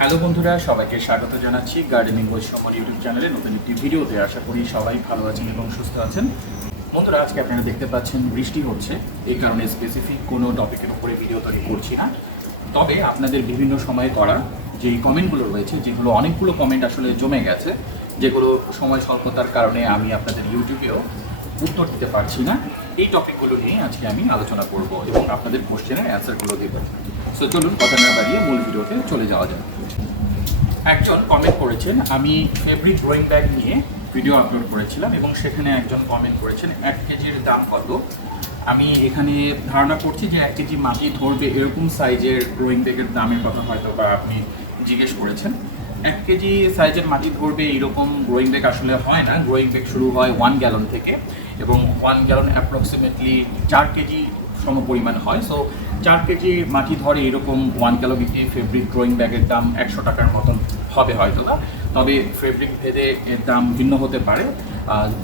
Hello বন্ধুরা, সবাইকে স্বাগত জানাচ্ছি গার্ডেনিং বৈষম্য ইউটিউব চ্যানেলে নতুন একটি ভিডিওতে আশা করি সবাই ভালো আছেন এবং সুস্থ আছেন। বন্ধুরা, আজকে আপনারা দেখতে পাচ্ছেন বৃষ্টি হচ্ছে। এই কারণে স্পেসিফিক কোনো টপিকের উপরে ভিডিও তৈরি করছি না। তবে আপনাদের বিভিন্ন সময়ে করা যেই কমেন্টগুলো রয়েছে, যেগুলো অনেকগুলো কমেন্ট আসলে জমে গেছে, যেগুলো সময় স্বল্পতার কারণে আমি আপনাদের ইউটিউবেও উত্তর দিতে পারছি না, এই টপিকগুলো নিয়ে আজকে আমি আলোচনা করব এবং আপনাদের কোশ্চেনের অ্যান্সারগুলো দেব। সো চলুন কথা না বাড়িয়ে মূল ভিডিওতে চলে যাওয়া যাক। একজন কমেন্ট করেছেন, আমি ফেব্রিক ড্রয়িং ব্যাগ নিয়ে ভিডিও আপলোড করেছিলাম এবং সেখানে একজন কমেন্ট করেছেন, এক কেজির দাম কত? আমি এখানে ধারণা করছি যে এক কেজি মাটি ধরবে এরকম সাইজের ড্রয়িং ব্যাগের দামের কথা হয়তো বা আপনি জিজ্ঞেস করেছেন। এক কেজি সাইজের মাটি ধরবে এরকম গ্রোয়িং ব্যাগ আসলে হয় না। গ্রোয়িং ব্যাগ শুরু হয় ওয়ান গ্যালন থেকে এবং ওয়ান গ্যালন অ্যাপ্রক্সিমেটলি চার কেজি সম পরিমাণ হয়। সো চার কেজি মাটি ধরে এরকম ওয়ান বিক্রি ফেব্রিক ড্রয়িং ব্যাগের দাম একশো টাকার মতন হবে হয়তো না তবে ফেব্রিক ভেদে এর দাম ভিন্ন হতে পারে।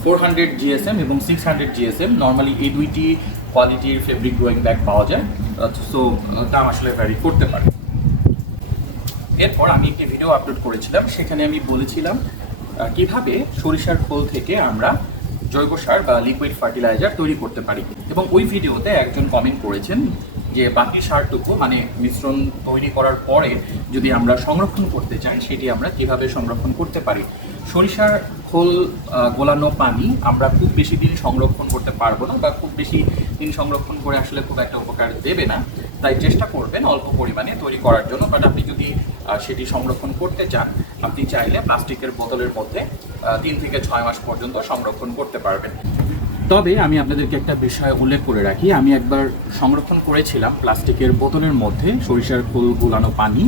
ফোর হান্ড্রেড জিএসএম এবং সিক্স হান্ড্রেড জিএসএম নর্মালি এই দুইটি কোয়ালিটির ফেব্রিক ড্রয়িং ব্যাগ পাওয়া যায়। সো দাম আসলে ভ্যারি করতে পারে। এরপর আমি একটি ভিডিও আপলোড করেছিলাম। সেখানে আমি বলেছিলাম কীভাবে সরিষার খোল থেকে আমরা জৈব সার বা লিকুইড ফার্টিলাইজার তৈরি করতে পারি। এবং ওই ভিডিওতে একজন কমেন্ট করেছেন যে বাকি সারটুকু মানে মিশ্রণ তৈরি করার পরে যদি আমরা সংরক্ষণ করতে চাই, সেটি আমরা কীভাবে সংরক্ষণ করতে পারি? সরিষার খোল গোলানো পানি আমরা খুব বেশি দিন সংরক্ষণ করতে পারব না বা খুব বেশি দিন সংরক্ষণ করে আসলে খুব একটা উপকার দেবে না। তাই চেষ্টা করবেন অল্প পরিমাণে তৈরি করার জন্য। বাট আপনি যদি সেটি সংরক্ষণ করতে চান, আপনি চাইলে প্লাস্টিকের বোতলের মধ্যে তিন থেকে ছয় মাস পর্যন্ত সংরক্ষণ করতে পারবেন। তবে আমি আপনাদেরকে একটা বিষয় উল্লেখ করে রাখি। আমি একবার সংরক্ষণ করেছিলাম প্লাস্টিকের বোতলের মধ্যে সরিষার ফুল গুলানো পানি।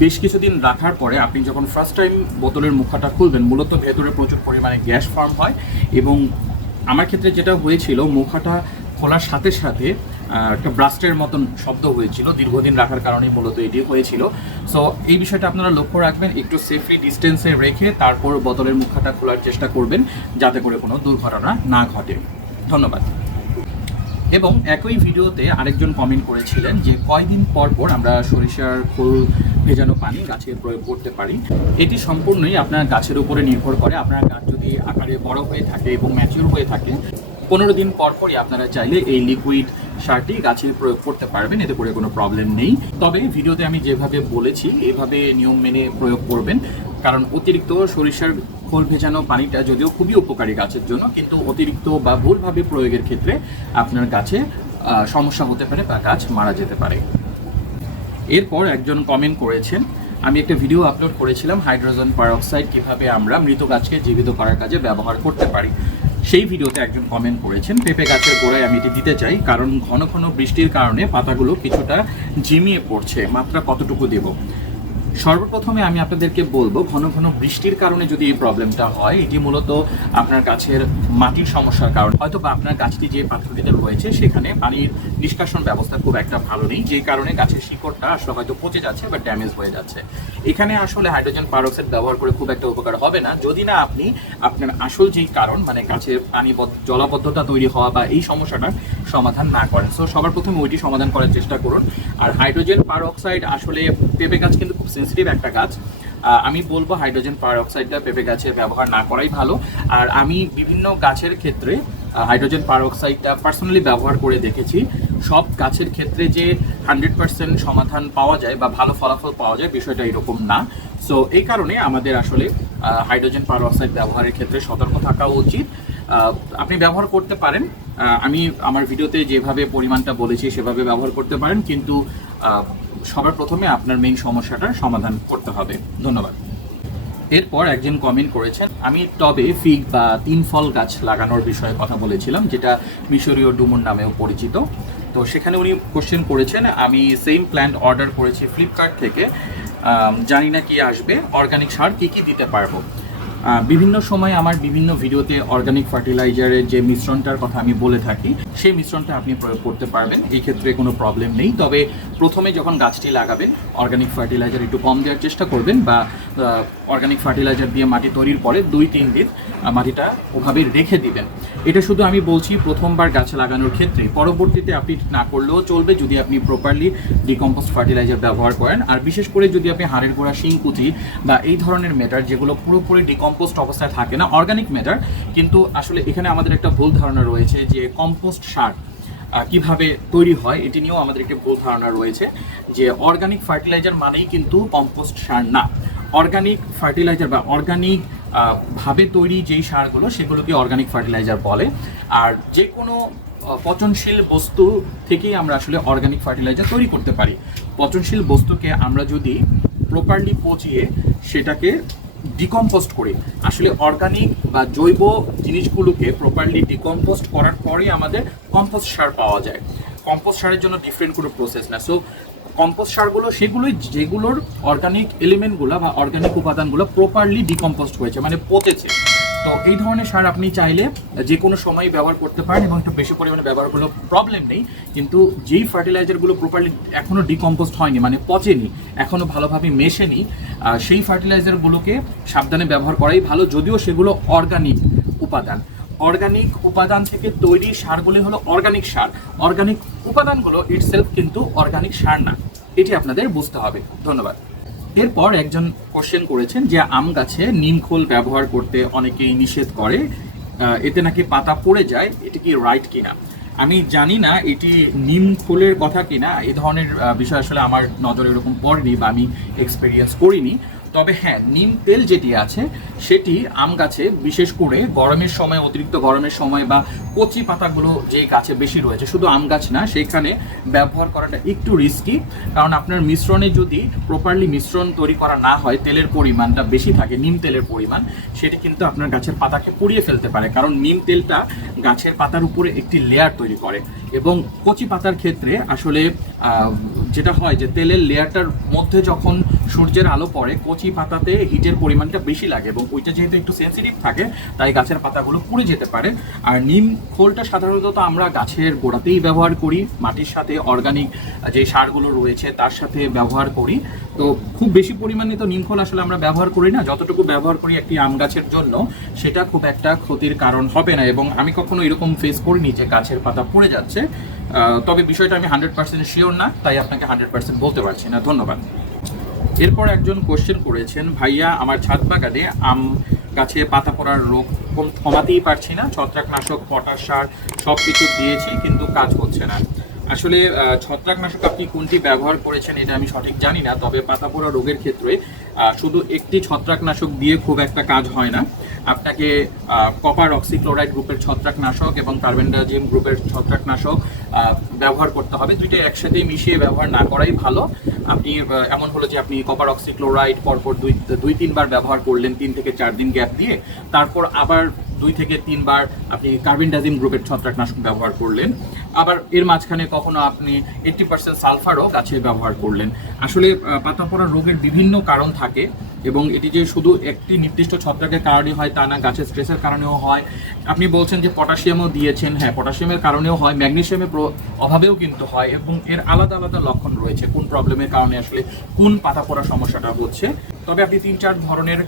বেশ কিছুদিন রাখার পরে আপনি যখন ফার্স্ট টাইম বোতলের মুখাটা খুলবেন, মূলত ভেতরে প্রচুর পরিমাণে গ্যাস ফর্ম হয় এবং আমার ক্ষেত্রে যেটা হয়েছিল, মুখাটা খোলার সাথে সাথে একটা ব্রাস্টের মতন শব্দ হয়েছিল, দীর্ঘদিন রাখার কারণে মূলত এটি হয়েছিল। সো এই বিষয়টা আপনারা লক্ষ্য রাখবেন, একটু সেফলি ডিস্টেন্সে রেখে তারপর বোতলের মুখাটা খোলার চেষ্টা করবেন, যাতে করে কোনো দুর্ঘটনা না ঘটে। ধন্যবাদ। এবং একই ভিডিওতে আরেকজন কমেন্ট করেছিলেন যে, কয়দিন পর পর আমরা সরিষার খোল ভেজানো পানি গাছে প্রয়োগ করতে পারি। এটি সম্পূর্ণই আপনার গাছের উপরে নির্ভর করে। আপনার গাছ যদি আকারে বড় হয়ে থাকে এবং ম্যাচিউর হয়ে থাকে পনেরো দিন পর পরই আপনারা চাইলে এই লিকুইড সারটি গাছে প্রয়োগ করতে পারবেন, এতে করে কোনো প্রবলেম নেই। তবে ভিডিওতে আমি যেভাবে বলেছি, এভাবে নিয়ম মেনে প্রয়োগ করবেন। কারণ অতিরিক্ত সরিষার খোল ভেজানো পানিটা যদিও খুবই উপকারী গাছের জন্য, কিন্তু অতিরিক্ত বা ভুলভাবে প্রয়োগের ক্ষেত্রে আপনার গাছে সমস্যা হতে পারে বা গাছ মারা যেতে পারে। এরপর একজন কমেন্ট করেছেন, আমি একটা ভিডিও আপলোড করেছিলাম হাইড্রোজেন পারঅক্সাইড কীভাবে আমরা মৃত গাছকে জীবিত করার কাজে ব্যবহার করতে পারি? সেই ভিডিওতে একজন কমেন্ট করেছেন, পেঁপে গাছের গোড়ায় আমি এটি দিতে চাই কারণ ঘন ঘন বৃষ্টির কারণে পাতাগুলো কিছুটা ঝিমিয়ে পড়ছে। মাত্রা কতটুকু দেব? সর্বপ্রথমে আমি আপনাদেরকে বলব, ঘন ঘন বৃষ্টির কারণে যদি এই প্রবলেমটা হয়, এটি মূলত আপনার গাছের মাটির সমস্যার কারণে। হয়তো বা আপনার গাছটি যে পাত্রটিতে রয়েছে, সেখানে পানির নিষ্কাশন ব্যবস্থা খুব একটা ভালো নেই, যে কারণে গাছের শিকড়টা আসলে হয়তো পচে যাচ্ছে বা ড্যামেজ হয়ে যাচ্ছে। এখানে আসলে হাইড্রোজেন পারক্সাইড ব্যবহার করে খুব একটা উপকার হবে না। যদি না আপনি, আপনার আসল যেই কারণ মানে গাছের পানি জলাবদ্ধতা তৈরি হওয়া বা এই সমস্যাটার সমাধান না করেন। সো সবার প্রথমে ওইটি সমাধান করার চেষ্টা করুন। আর হাইড্রোজেন পারঅক্সাইড আসলে পেঁপে গাছ কিন্তু খুব সেন্সিটিভ একটা গাছ। আমি বলব হাইড্রোজেন পারঅক্সাইডটা পেঁপে গাছে ব্যবহার না করাই ভালো। আর আমি বিভিন্ন গাছের ক্ষেত্রে হাইড্রোজেন পারঅক্সাইডটা পার্সোনালি ব্যবহার করে দেখেছি। সব গাছের ক্ষেত্রে যে হান্ড্রেড পার্সেন্ট সমাধান পাওয়া যায় বা ভালো ফলাফল পাওয়া যায় বিষয়টা এরকম না। সো এই কারণে আমাদের আসলে হাইড্রোজেন পারঅক্সাইড ব্যবহারের ক্ষেত্রে সতর্ক থাকা উচিত। আপনি ব্যবহার করতে পারেন। আমি আমার ভিডিওতে যেভাবে পরিমাণটা বলেছি সেভাবে ব্যবহার করতে পারেন। কিন্তু সবার প্রথমে আপনার মেইন সমস্যাটার সমাধান করতে হবে। ধন্যবাদ। এরপর একজন কমেন্ট করেছেন, আমি টবে ফিগ বা তিন ফল গাছ লাগানোর বিষয়ে কথা বলেছিলাম, যেটা মিশরীয় ডুমুর নামেও পরিচিত। তো সেখানে উনি কোশ্চেন করেছেন, আমি সেম প্ল্যান্ট অর্ডার করেছি ফ্লিপকার্ট থেকে জানি না কি আসবে অর্গানিক সার কি কি দিতে পারব? বিভিন্ন সময় আমার বিভিন্ন ভিডিওতে অর্গানিক ফার্টিলাইজারের যে মিশ্রণটার কথা আমি বলে থাকি, সেই মিশ্রণটা আপনি প্রয়োগ করতে পারবেন। এই ক্ষেত্রে কোনো প্রবলেম নেই। তবে প্রথমে যখন গাছটি লাগাবেন অর্গানিক ফার্টিলাইজার একটু কম দেওয়ার চেষ্টা করবেন বা অর্গানিক ফার্টিলাইজার দিয়ে মাটি তৈরির পরে দুই, তিন দিন মাটিটা ওভাবে রেখে দিবেন। এটা শুধু আমি বলছি প্রথমবার গাছ লাগানোর ক্ষেত্রে। পরবর্তীতে আপনি না করলেও চলবে যদি আপনি প্রপারলি ডিকম্পোস্ট ফার্টিলাইজার ব্যবহার করেন। আর বিশেষ করে যদি আপনি হাড়ের গোড়া শিংকুচি বা এই ধরনের ম্যাটার যেগুলো পুরোপুরি ডিকম্পোস্ট অবস্থায় থাকে না অর্গানিক ম্যাটার কিন্তু আসলে এখানে আমাদের একটা ভুল ধারণা রয়েছে যে কম্পোস্ট সার কীভাবে তৈরি হয়, এটি নিয়েও আমাদের একটি ভুল ধারণা রয়েছে যে অর্গানিক ফার্টিলাইজার মানেই কিন্তু কম্পোস্ট সার না। অর্গানিক ফার্টিলাইজার বা অর্গানিক ভাবে তৈরি যেই সারগুলো, সেগুলোকে অর্গানিক ফার্টিলাইজার বলে। আর যে কোনো পচনশীল বস্তু থেকেই আমরা আসলে অর্গানিক ফার্টিলাইজার তৈরি করতে পারি। পচনশীল বস্তুকে আমরা যদি প্রপারলি পচিয়ে সেটাকে ডিকম্পোস্ট করি। আসলে অর্গানিক বা জৈব জিনিসগুলোকে প্রপারলি ডিকম্পোস্ট করার পরে আমাদের কম্পোস্ট সার পাওয়া যায়। কম্পোস্ট সারের জন্য ডিফারেন্ট কোনো প্রসেস না। সো কম্পোস্ট সারগুলো সেগুলোই যেগুলোর অর্গানিক এলিমেন্টগুলো বা অর্গানিক উপাদানগুলো প্রপারলি ডিকম্পোস্ট হয়েছে মানে পচেছে। তো এই ধরনের সার আপনি চাইলে যে কোনো সময় ব্যবহার করতে পারেন এবং একটু বেশি পরিমাণে ব্যবহার করলেও প্রবলেম নেই। কিন্তু যেই ফার্টিলাইজারগুলো প্রপারলি এখনও ডিকম্পোস্ট হয়নি মানে পচেনি এখনও ভালোভাবে মেশেনি সেই ফার্টিলাইজারগুলোকে সাবধানে ব্যবহার করাই ভালো, যদিও সেগুলো অর্গানিক উপাদান। অর্গানিক উপাদান থেকে তৈরি সারগুলি হলো অর্গানিক সার। অর্গানিক উপাদানগুলো ইটসেলফ কিন্তু অর্গানিক সার না। এটি আপনাদের বুঝতে হবে। ধন্যবাদ। এরপর একজন কোশ্চেন করেছেন যে আম গাছে নিম খোল ব্যবহার করতে অনেকেই নিষেধ করে এতে নাকি পাতা পড়ে যায়, এটা কি রাইট কিনা? আমি জানি না এটি নিম খোলের কথা কিনা এই ধরনের বিষয় আসলে আমার নজরে এরকম পড়েনি বা আমি এক্সপেরিয়েন্স করিনি। তবে হ্যাঁ নিম তেল যেটি আছে, সেটি আম গাছে, বিশেষ করে গরমের সময়, অতিরিক্ত গরমের সময় বা কচি পাতাগুলো যে গাছে বেশি রয়েছে, শুধু আম গাছ না সেইখানে ব্যবহার করাটা একটু রিস্কি কারণ আপনার মিশ্রণে যদি প্রপারলি মিশ্রণ তৈরি করা না হয়, তেলের পরিমাণটা বেশি থাকে, নিম তেলের পরিমাণ, সেটি কিন্তু আপনার গাছের পাতাকে পুড়িয়ে ফেলতে পারে, কারণ নিম তেলটা গাছের পাতার উপরে একটি লেয়ার তৈরি করে এবং কচি পাতার ক্ষেত্রে আসলে যেটা হয় যে তেলের লেয়ারটার মধ্যে যখন সূর্যের আলো পড়ে কচি পাতাতে হিটের পরিমাণটা বেশি লাগে এবং ওইটা যেহেতু একটু সেন্সিটিভ থাকে, তাই গাছের পাতাগুলো পুড়ে যেতে পারে। আর নিম খোলটা সাধারণত আমরা গাছের গোড়াতেই ব্যবহার করি, মাটির সাথে অর্গানিক যে সারগুলো রয়েছে তার সাথে ব্যবহার করি। তো খুব বেশি পরিমাণে তো নিম খোল আসলে আমরা ব্যবহার করি না, যতটুকু ব্যবহার করি একটি আম গাছের জন্য, সেটা খুব একটা ক্ষতির কারণ হবে না। এবং আমি কখনো এরকম ফেস করিনি যে গাছের পাতা পড়ে যাচ্ছে। তবে বিষয়টা আমি হান্ড্রেড পার্সেন্ট শিওর না, তাই আপনাকে হান্ড্রেড পার্সেন্ট বলতে পারছি না। ধন্যবাদ। এরপর একজন কোশ্চেন করেছেন, ভাইয়া, আমার ছাদ বাগানে আম গাছে পাতা পড়ার রোগ কম- কমাতেই পারছি না। ছত্রাকনাশক, পটাশ সার সব কিছু দিয়েছি, কিন্তু কাজ হচ্ছে না। আসলে ছত্রাকনাশক আপনি কোনটি ব্যবহার করেছেন এটা আমি সঠিক জানি না, তবে পাতা পড়া রোগের ক্ষেত্রে শুধু একটি ছত্রাকনাশক দিয়ে খুব একটা কাজ হয় না। আপনাকে কপার অক্সিক্লোরাইড গ্রুপের ছত্রাকনাশক এবং কার্বেন্ডাজিম গ্রুপের ছত্রাকনাশক ব্যবহার করতে হবে। দুইটা একসাথে মিশিয়ে ব্যবহার না করাই ভালো। আপনি এমন হলো যে আপনি কপার অক্সিক্লোরাইড পরপর দুই দুই, তিনবার ব্যবহার করলেন, তিন থেকে চার দিন গ্যাপ দিয়ে, তারপর আবার দুই থেকে তিনবার আপনি কার্বেন্ডাজিম গ্রুপের ছত্রাকনাশক ব্যবহার করলেন। আবার এর মাঝখানে কখনো আপনি এইট্টি পার্সেন্ট সালফারও গাছে ব্যবহার করলেন। আসলে পাতা পড়া রোগের বিভিন্ন কারণ থাকে এবং এটি যে শুধু একটি নির্দিষ্ট ছত্রাকের কারণে হয় তা না, গাছের স্ট্রেসের কারণেও হয়। আপনি বলছেন যে পটাশিয়ামও দিয়েছেন হ্যাঁ পটাশিয়ামের কারণেও হয়, ম্যাগনেশিয়ামের অভাবেও কিন্তু হয় এবং এর আলাদা আলাদা লক্ষণ রয়েছে, কোন প্রবলেমের কারণে আসলে কোন পাতা পড়া সমস্যাটা হচ্ছে। তবে আপনি তিন চার ধরনের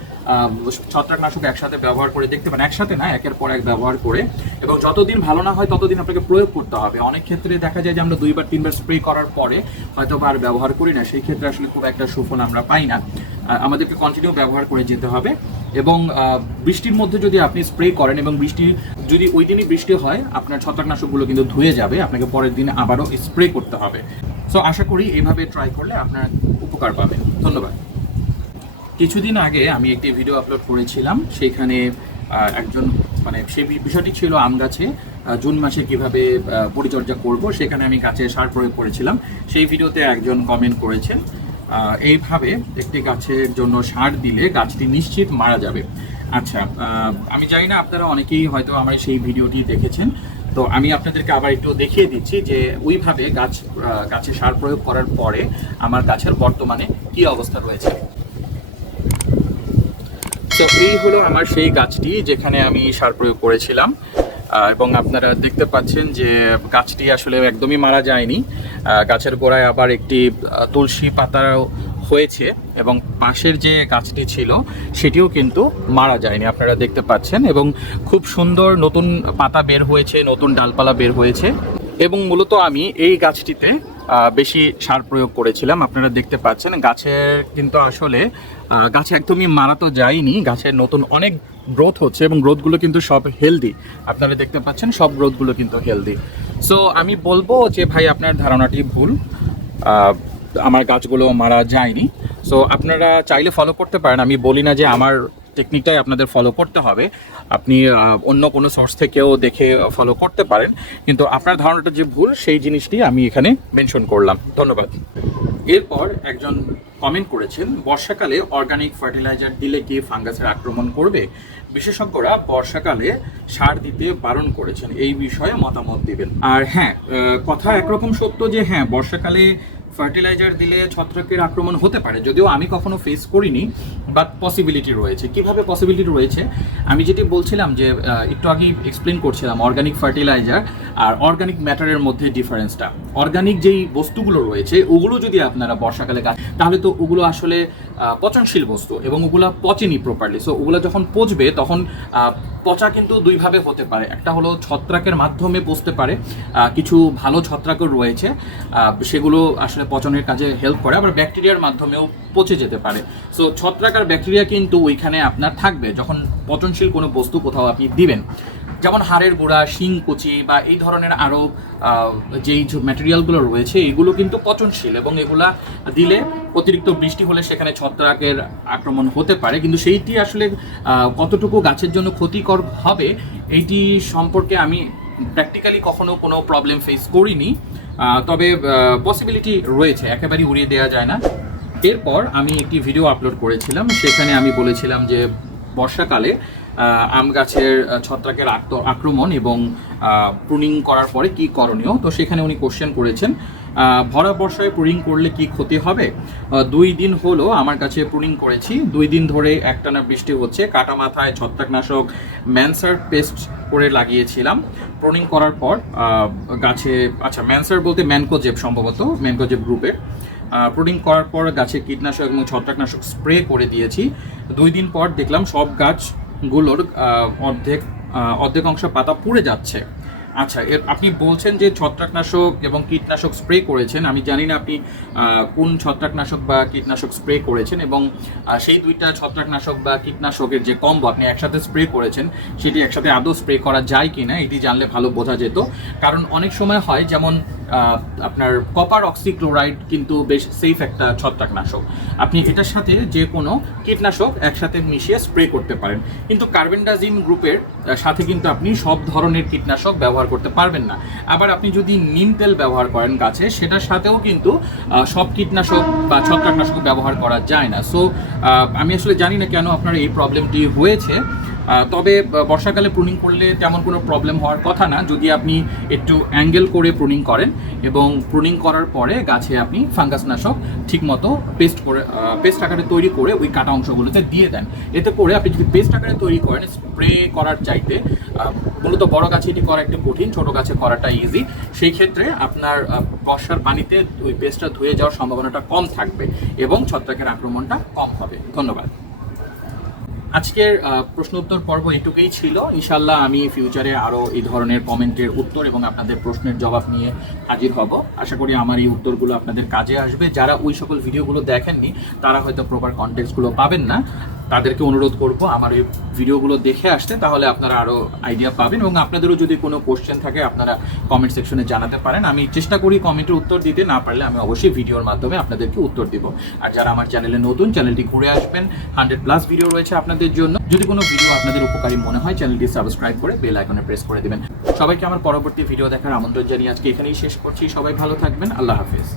ছত্রাকনাশক একসাথে ব্যবহার করে দেখতে পারেন, একসাথে না, একের পর এক ব্যবহার করে। এবং যতদিন ভালো না হয়, ততদিন আপনাকে প্রয়োগ করতে হবে। অনেক ক্ষেত্রে দেখা যায় যে আমরা দুইবার, তিনবার স্প্রে করার পরে হয়তো আর ব্যবহার করি না। সেই ক্ষেত্রে আসলে খুব একটা সুফল আমরা পাই না। আমাদেরকে কন্টিনিউ ব্যবহার করে যেতে হবে এবং বৃষ্টির মধ্যে যদি আপনি স্প্রে করেন এবং বৃষ্টি, যদি ওই দিনই বৃষ্টি হয়, আপনার ছত্রাকনাশকগুলো কিন্তু ধুয়ে যাবে। আপনাকে পরের দিন আবারও স্প্রে করতে হবে। সো আশা করি এইভাবে ট্রাই করলে আপনার উপকার পাবেন। ধন্যবাদ। কিছুদিন আগে আমি একটি ভিডিও আপলোড করেছিলাম। সেখানে একজন মানে সেই বিষয়টি ছিল আম গাছে জুন মাসে কীভাবে পরিচর্যা করব সেখানে আমি গাছে সার প্রয়োগ করেছিলাম। সেই ভিডিওতে একজন কমেন্ট করেছেন এইভাবে একটি গাছের জন্য সার দিলে গাছটি নিশ্চিত মারা যাবে। আচ্ছা আমি জানি না, আপনারা অনেকেই হয়তো আমার সেই ভিডিওটি দেখেছেন। তো আমি আপনাদেরকে আবার একটু দেখিয়ে দিচ্ছি যে ওইভাবে গাছ গাছে সার প্রয়োগ করার পরে আমার গাছের বর্তমানে কি অবস্থা রয়েছে। তো এই হলো আমার সেই গাছটি যেখানে আমি সার প্রয়োগ করেছিলাম। এবং আপনারা দেখতে পাচ্ছেন যে গাছটি আসলে একদমই মারা যায়নি। গাছের গোড়ায় আবার একটি তুলসী পাতাও হয়েছে এবং পাশের যে গাছটি ছিল সেটিও কিন্তু মারা যায়নি, আপনারা দেখতে পাচ্ছেন। এবং খুব সুন্দর নতুন পাতা বের হয়েছে, নতুন ডালপালা বের হয়েছে। এবং মূলত আমি এই গাছটিতে বেশি সার প্রয়োগ করেছিলাম। আপনারা দেখতে পাচ্ছেন, গাছের কিন্তু আসলে গাছে একদমই মারা তো যায়নি। গাছের নতুন অনেক গ্রোথ হচ্ছে এবং গ্রোথগুলো কিন্তু সব হেলদি আপনারা দেখতে পাচ্ছেন, সব গ্রোথগুলো কিন্তু হেলদি সো আমি বলব যে, ভাই, আপনার ধারণাটি ভুল। আমার গাছগুলো মারা যায়নি। সো আপনারা চাইলে ফলো করতে পারেন। আমি বলি না যে আমার টেকনিকটাই আপনাদের ফলো করতে হবে। আপনি অন্য কোনো সোর্স থেকেও দেখে ফলো করতে পারেন। কিন্তু আপনার ধারণাটা যে ভুল, সেই জিনিসটি আমি এখানে মেনশন করলাম। ধন্যবাদ। এরপর একজন কমেন্ট করেছেন, বর্ষাকালে অর্গানিক ফার্টিলাইজার দিলে কি ফাঙ্গাসের আক্রমণ করবে? বিশেষজ্ঞরা বর্ষাকালে সার দিতে বারণ করেছেন। এই বিষয়ে মতামত দিবেন। আর হ্যাঁ কথা একরকম সত্য যে হ্যাঁ বর্ষাকালে ফার্টিলাইজার দিলে ছত্রাকের আক্রমণ হতে পারে, যদিও আমি কখনো ফেস করিনি বাট পসিবিলিটি রয়েছে। কীভাবে পসিবিলিটি রয়েছে? আমি যেটি বলছিলাম যে একটু আগে এক্সপ্লেন করছিলাম অর্গানিক ফার্টিলাইজার আর অর্গানিক ম্যাটারের মধ্যে ডিফারেন্সটা অর্গানিক যেই বস্তুগুলো রয়েছে, ওগুলো যদি আপনারা বর্ষাকালে গাছ তাহলে তো ওগুলো আসলে পচনশীল বস্তু এবং ওগুলো পচেনি প্রপারলি সো ওগুলো যখন পচবে, তখন পচা কিন্তু দুইভাবে হতে পারে। একটা হলো ছত্রাকের মাধ্যমে পচতে পারে কিছু ভালো ছত্রাকও রয়েছে সেগুলো আসলে পচনের কাজে হেল্প করে, আবার ব্যাকটেরিয়ার মাধ্যমেও পচে যেতে পারে। সো ছত্রাক আর ব্যাকটেরিয়া কিন্তু ওইখানে আপনার থাকবে, যখন পচনশীল কোনো বস্তু কোথাও আপনি দিবেন। যেমন হাড়ের গোড়া, শিং, কুচি বা এই ধরনের আরও যেই ম্যাটেরিয়ালগুলো রয়েছে, এগুলো কিন্তু পচনশীল এবং এগুলা দিলে অতিরিক্ত বৃষ্টি হলে সেখানে ছত্রাকের আক্রমণ হতে পারে। কিন্তু সেইটি আসলে কতটুকু গাছের জন্য ক্ষতিকর হবে, এইটি সম্পর্কে আমি প্র্যাকটিক্যালি কখনো কোনো প্রবলেম ফেস করিনি। তবে পসিবিলিটি রয়েছে, একেবারেই উড়িয়ে দেওয়া যায় না। এরপর আমি একটি ভিডিও আপলোড করেছিলাম, সেখানে আমি বলেছিলাম যে, বর্ষাকালে আম গাছের ছত্রাকের আক্রমণ এবং প্রুনিং করার পরে কি করণীয়? তো সেখানে উনি কোশ্চেন করেছেন ভরা বর্ষায় প্রুনিং করলে কি ক্ষতি হবে? দুই দিন হলো আমার কাছে প্রুনিং করেছি। দুই দিন ধরে একটানা বৃষ্টি হচ্ছে, কাটা মাথায় ছত্রাকনাশক ম্যানসার পেস্ট করে লাগিয়েছিলাম। প্রুনিং করার পর গাছে আচ্ছা ম্যানসার বলতে ম্যানকোজেব সম্ভবত, ম্যানকোজেব গ্রুপের প্রুনিং করার পর গাছে কীটনাশক এবং ছত্রাকনাশক স্প্রে করে দিয়েছি। দুই দিন পর দেখলাম সব গাছগুলোর আহ, অর্ধেক অর্ধেক অংশ পাতা পুড়ে যাচ্ছে। আচ্ছা এর আপনি বলছেন যে ছত্রাকনাশক এবং কীটনাশক স্প্রে করেছেন। আমি জানি না আপনি কোন ছত্রাকনাশক বা কীটনাশক স্প্রে করেছেন এবং সেই দুইটা ছত্রাকনাশক বা কীটনাশকের যে কম্বো আপনি একসাথে স্প্রে করেছেন সেটি একসাথে আদৌ স্প্রে করা যায় কি না এটি জানলে ভালো বোঝা যেত। কারণ অনেক সময় হয় যেমন আপনার কপার অক্সিক্লোরাইড কিন্তু বেশ সেফ একটা ছত্রাকনাশক। আপনি এটার সাথে যে কোনো কীটনাশক একসাথে মিশিয়ে স্প্রে করতে পারেন। কিন্তু কার্বেন্ডাজিম গ্রুপের সাথে কিন্তু আপনি সব ধরনের কীটনাশক ব্যবহার করতে পারবেন না। আবার আপনি যদি নিম তেল ব্যবহার করেন গাছে, সেটার সাথেও কিন্তু সব কীটনাশক বা ছত্রাকনাশক ব্যবহার করা যায় না। সো আমি আসলে জানি না কেন আপনার এই প্রবলেমটি হয়েছে। তবে বর্ষাকালে প্রুনিং করলে তেমন কোনো প্রবলেম হওয়ার কথা না। যদি আপনি একটু অ্যাঙ্গেল করে প্রুনিং করেন এবং প্রুনিং করার পরে গাছে আপনি ফাঙ্গাসনাশক ঠিকমতো পেস্ট করে পেস্ট আকারে তৈরি করে ওই কাটা অংশগুলোতে দিয়ে দেন। এতে করে আপনি যদি পেস্ট আকারে তৈরি করেন স্প্রে করার চাইতে মূলত বড় গাছে এটি করা একটু কঠিন, ছোট গাছে করাটা ইজি সেই ক্ষেত্রে আপনার বর্ষার পানিতে ওই পেস্টটা ধুয়ে যাওয়ার সম্ভাবনাটা কম থাকবে এবং ছত্রাকের আক্রমণটা কম হবে। ধন্যবাদ। আজকের প্রশ্ন উত্তর পর্ব এটুকুই ছিল। ইনশাল্লাহ আমি ফিউচারে আরও এই ধরনের কমেন্টের উত্তর এবং আপনাদের প্রশ্নের জবাব নিয়ে হাজির হব। আশা করি আমার এই উত্তরগুলো আপনাদের কাজে আসবে। যারা ওই সকল ভিডিওগুলো দেখেননি, তারা হয়তো প্রপার কন্টেক্সগুলো পাবেন না। তাদেরকে অনুরোধ করব আমার এই ভিডিওগুলো দেখে আসতে, তাহলে আপনারা আরও আইডিয়া পাবেন এবং আপনাদেরও যদি কোনো কোশ্চেন থাকে, আপনারা কমেন্ট সেকশনে জানাতে পারেন। আমি চেষ্টা করি কমেন্টের উত্তর দিতে, না পারলে আমি অবশ্যই ভিডিওর মাধ্যমে আপনাদেরকে উত্তর দিব। আর যারা আমার চ্যানেলে নতুন চ্যানেলটি ঘুরে আসবেন হান্ড্রেড প্লাস ভিডিও রয়েছে আপনাদের জন্য। যদি কোনো ভিডিও আপনাদের উপকারী মনে হয় চ্যানেলটি সাবস্ক্রাইব করে বেল আইকনে প্রেস করে দেবেন। সবাইকে আমার পরবর্তী ভিডিও দেখার আমন্ত্রণ জানিয়ে আজকে এখানেই শেষ করছি। সবাই ভালো থাকবেন। আল্লাহ হাফেজ।